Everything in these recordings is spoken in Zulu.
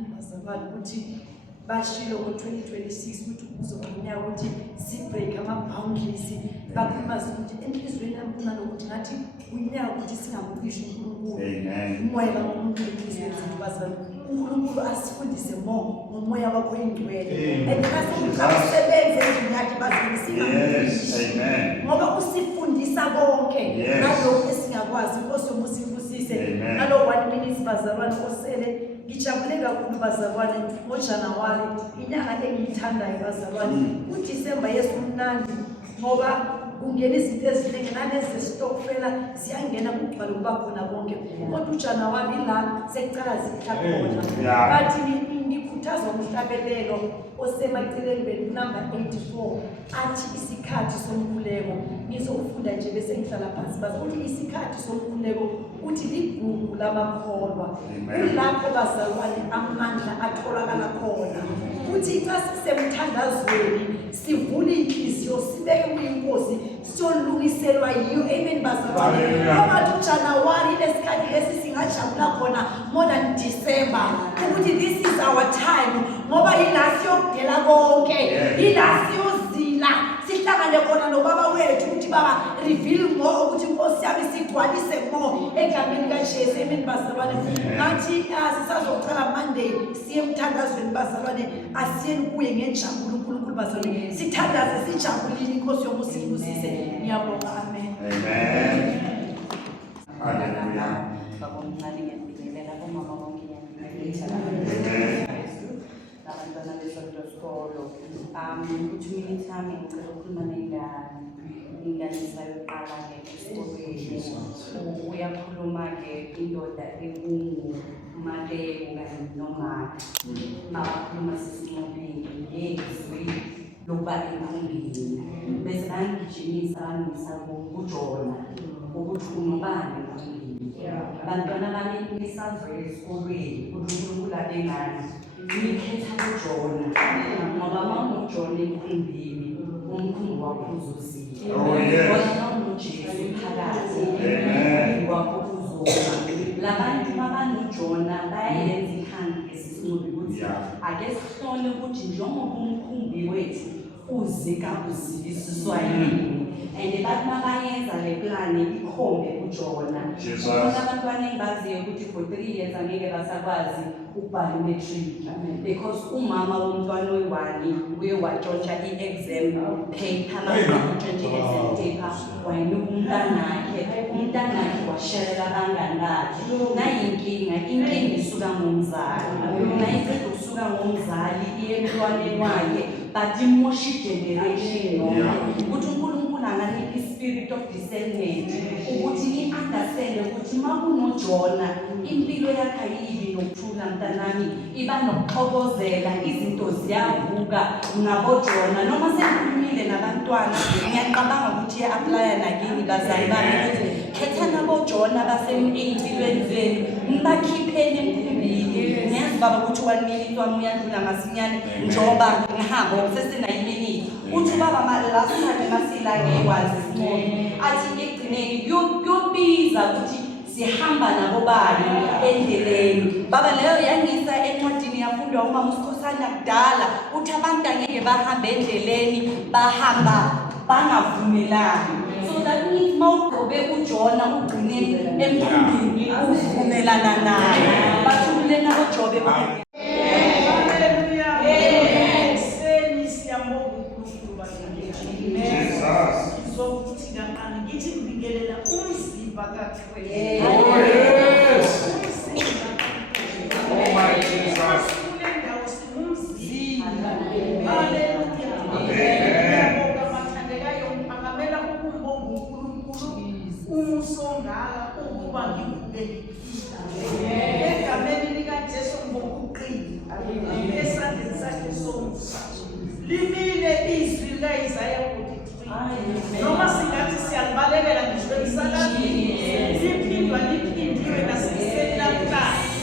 nani bazalwane ukuthi bashilo ngo-2026 ukuthi kuzoba unyaka ukuthi si-break ama-boundaries bakhulumazi ukuthi enhlizweni yami kunalokuthi ngathi unyaka ukuthi singamukisho uNkulunkulu umoya kaNkulunkulu enhlizweni zethu bazalwane. uNkulunkulu asifundise ngomoya wakho oyingcwele and asisebenze endlini yakhe bazalwane singamukisho ngoba usifundisa konke nalokho esingakwazi. Inkosi yomusa imbusise nalo 1 minute bazalwane osele. Ngijabule kakhulu bazalwane ngoJanuwari inyanga engiyithandayo bazalwane. uDisemba Yesu mnandi ngoba kungena izinto eziningi nalezi stokfela ziyangena kugcwala kuba khona bonke kodwa uJanuwari la sekucala zithakhona bathi ngikhuthazwa umhlabelelo osemaceleni number 84 athi isikhathi somkhuleko. Ngizofunda nje bese ngihlala phansi bazothi isikhathi somkhuleko uthi ligugu lamakholwa kulapho bazalwane amandla atholakala khona. Uthi xa sisemthandazweni sivule inhliziyo sibeke kuyinkosi siyolungiselwa yiyo. Amen bazalwane. Ngoba uJanuwari lesikhathi lesi singajabula khona more than December ukuthi this is our time ngoba ila siyokudela konke ila siyozila sihlangane khona nobaba wethu ukuthi baba reveal more ukuthi inkosi yami sigcwalise more egameni kaJesu. Amen bazalwane. Ngathi sisazocala Monday siye emthandazweni bazalwane asiyeni kuye ngenjabulo uNkulunkulu bazalwane sithandaze sijabulile. Inkosi yomusa imbusise. Ngiyabonga. Amen. Hallelujah. Abantwana besonto sikolo u2 minutes ngicela ukukhuluma ingane sayoqala ke esikolweni. Uyakhuluma ke indoda engumake noma makhuluma sisinqobile ngezwi lokuba enkundleni bese angijimisa ngisakujona ukuthi unobani enkundleni. Abantwana abaningi nisavela esikolweni uNkulunkulu abengani ngikhetha uJona ngoba mawuJona enkundleni umkhumbi wakho uzozila ngoba mawuJesu phakathi wakho uzoba. Labantu abanoJona bayenza ikhanda esisinqobi ukuthi ake sihlole ukuthi njengoba umkhumbi wethu uzika uzilisiswa yini and abantu mabayenza le plan ikhombe uJona. Bona abantwana engibaziyo ukuthi for 3 years angeke basakwazi ukubhala imatric because umama womntwana oyi-1 uye watshontsha i-exam paper mawutshontsha i-exam paper wayinika umntanakhe washelela abangani bakhe. Nayinkinga inkinga isuka ngomzali nayiceda ukusuka ngomzali iye emntwaneni wakhe but imosha i-generation yonke ukuthi uNkulunkulu anganika i-spirit of discernment ukuthi i-understand ukuthi makunoJona impilo yakhe ayibi nokuthula mntanami iba nokuxokozela izinto ziyavuka ngaboJona. Noma sengikhulumile nabantwana ngiyaqabanga ukuthi i-applya nakini bazali bami ukuthi khetha naboJona basempilweni zenu mbakhipheni emkhumbini. Ngiyazi baba ukuthi 1 minute wami uyadlula masinyane njoba ngihamba sesenayo iminute uthi baba last time masila ngekwazi isinqobi athi ekugcineni kuyobiza ukuthi sihamba nabo bani endleleni. Baba leyo yangisa encwadini yafundwa umama uSikhosana kudala uthi abantu angeke bahambe endleleni bahamba bangavumelani. So that means mawuqobe uJona ugcine emkhumbini uvumelana naye bathulena uJobe. Ngithi ngibingelela umzimba kaThixo. Kulendawo simumzimba. Haleluya. Ngiyabonga amathandekayo ngiphakamela ukumbonga uNkulunkulu umusongaka ukuba ngivuke ngiphila. Egameni likaJesu ngokuqina. Esandleni sakhe somusa. Limile izwi likaIsaya noma singathi siyalibalekela ngisho emsakazweni liphindwa liphindiwe nasekuseni namhlanje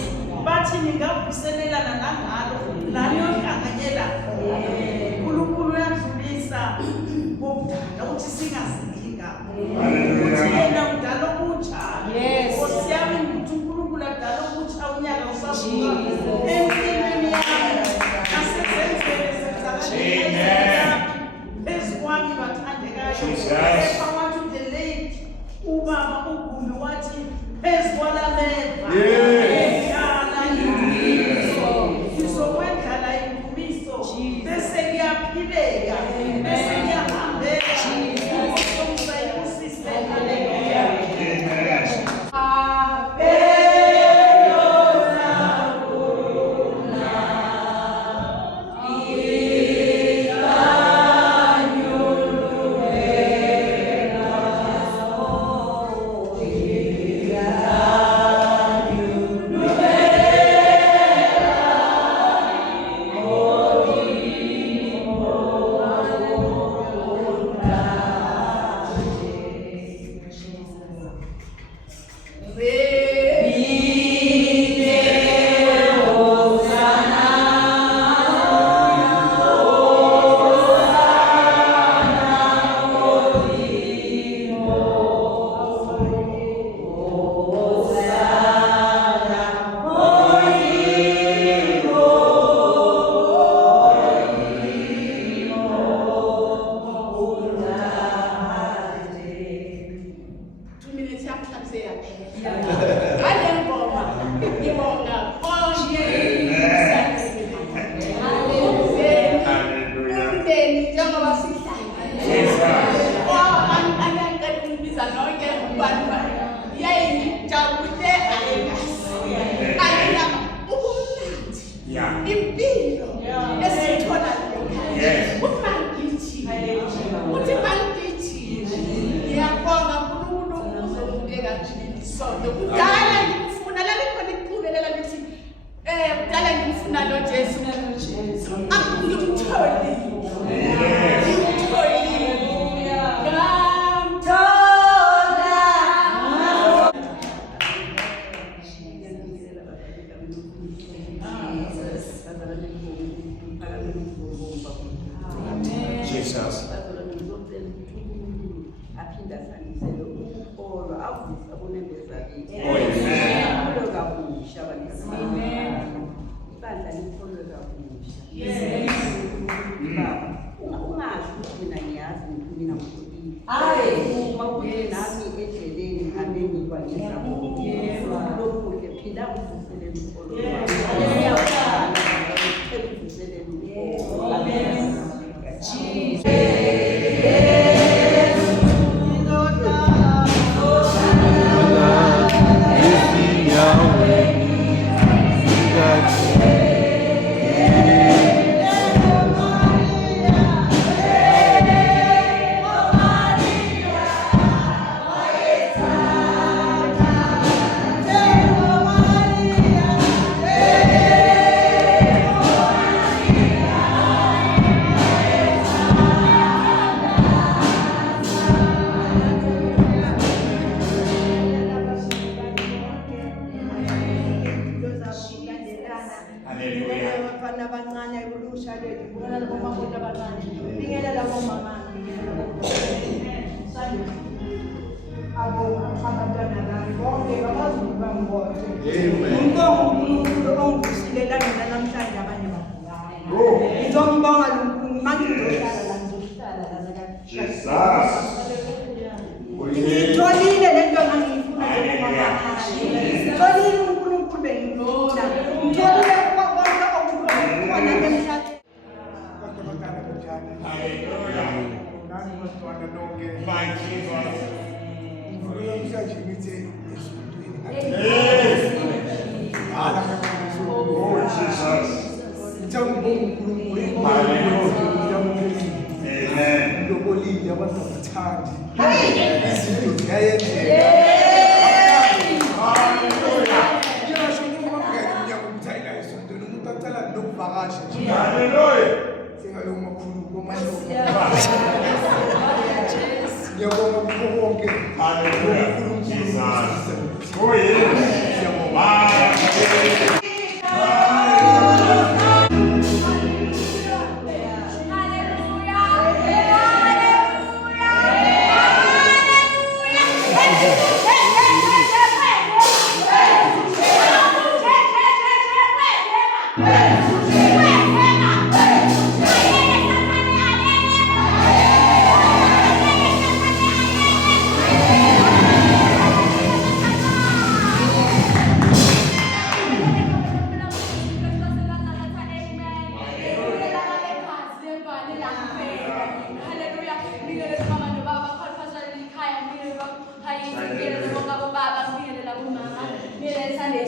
bathi ningavuselelana nangalo lalo hlanganyela uNkulunkulu uyadlulisa ngokuthanda ukuthi singazidli ngabo ukuthi yena udala okutsha. Nkosi yami ukuthi uNkulunkulu adala okutsha unyaka usavuka empilweni ubaba uGumbi wathi phezu kwalameva ngiyala indumiso ngizokwendlala indumiso bese kuyaphileka bese kuyahambeka usayibusise haleluya.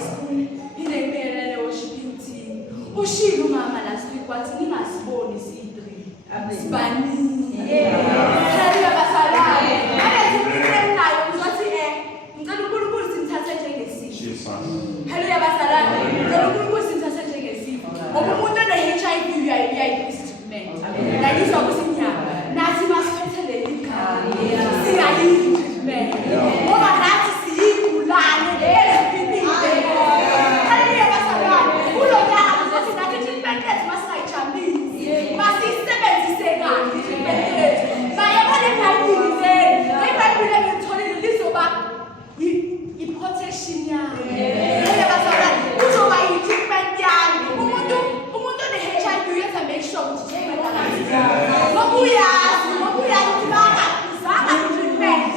school, ngibingelele worshiping team. Ushilo mama last week wathi ningasiboni C3. Sibaningi. Haleluya basalane. Alethi nayo uzothi ngicela uNkulunkulu simthathe njengesifo. Haleluya basalane. Ngicela uNkulunkulu simthathe njengesifo. Ngoba umuntu one-HIV uyayi-treatment. Ngiyizwa kusinyama. Nathi masiphethe leli khaya. Siyayi-treatment. Ngoba nathi siyigulane eziphinile. Haleluya basalane. Kulo nyaka uzothi nathi treatment ethu masingayijabulisi. Masiyisebenzise kahle i-treatment ethu. Bayabona eBhayibhilini leli. iBhayibhili engilitholile lizoba i-protection yami. Haleluya basalane. Kuzoba i-treatment yami. Umuntu one-HIV uyenza make sure ukuthi ngoba uyazi ukuthi bangakuzanga i-treatment.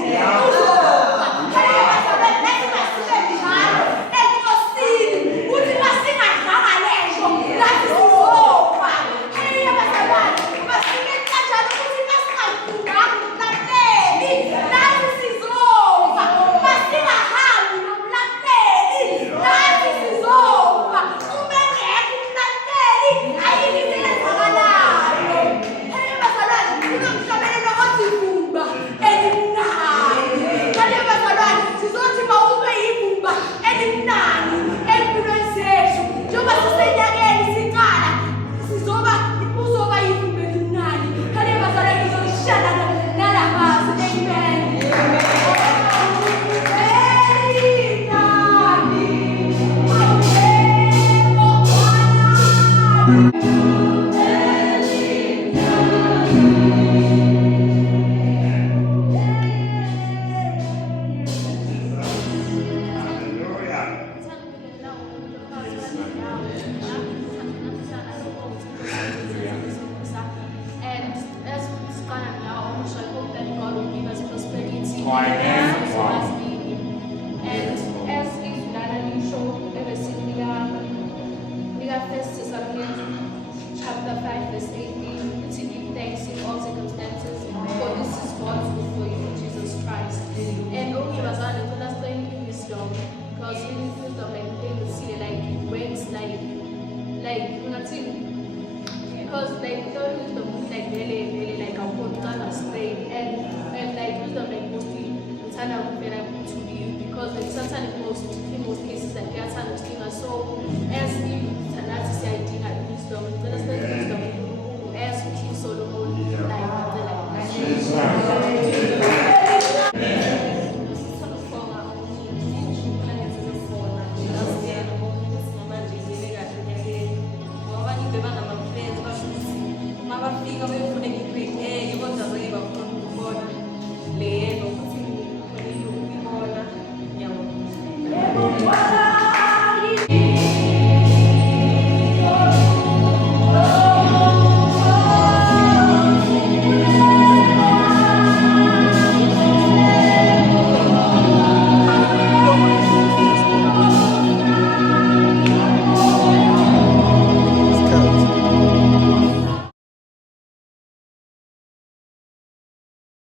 Uzoba. Haleluya basalane. Nathi masile njalo enkosini ukuthi masingadlanga lento nathi sizofa. Haleluya basalane. Masile kanjalo ukuthi masingayifundanga umlamleli nathi sizofa. Masingahambi nomlamleli nathi sizofa. Uma engekho umlamleli ayikho eyenzakalayo. Haleluya basalane. Kunomhlabelelo othi ivumba elimnandi. Haleluya basalane. Sizothi mawube yivumba elimnandi empilweni zethu. Njengoba sisenyakeni siqala uzoba yivumba elimnandi. Haleluya basalane. Ngizolishada nala mazwi. Amen. And as it's gone now, so I hope that God will give us prosperity. Amen. So as and as Israel show every single First Thessalonians chapter 5 verse 18 to give thanks in all circumstances, for this is God's will for you in Jesus Christ. And only was on to understand wisdom, because in wisdom like things see like words like nothing. Because like without wisdom like really like a whole ton of strain and like wisdom like mostly turn out to be because like sometimes in most cases like they are trying to steal us. So as you and that's the idea wisdom, understand wisdom as King Solomon like Jesus.